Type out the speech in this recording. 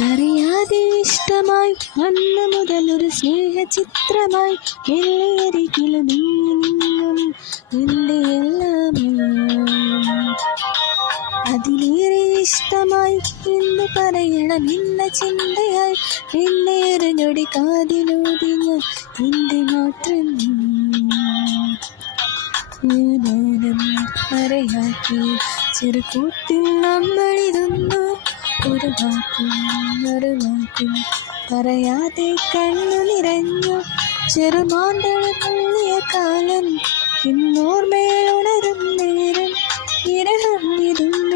അറിയാതെ ഇഷ്ടമായി അന്ന് മുതലൊരു സ്നേഹചിത്രമായി എല്ലരികിലും എൻ്റെ എല്ലാമായി അതിലേറെ ഇഷ്ടമായി എന്ന് പറയണം എന്ന ചിന്തയായി എന്നേറെ ഞൊടി കാതിലൂതി ഞാൻ എൻ്റെ മാത്രം മൗനം മറയാക്കി ചെറുകൂട്ടിൽ നമ്മളിരുന്നു ഒരു വാക്കും മറുവാക്കും പറയാതെ കണ്ണു നിറഞ്ഞു ചെറുമാന്തൾ തുള്ളിയ കാലം ഇന്നോർമേൽ ഉണരും നേരം വിരഹം വിടുന്നു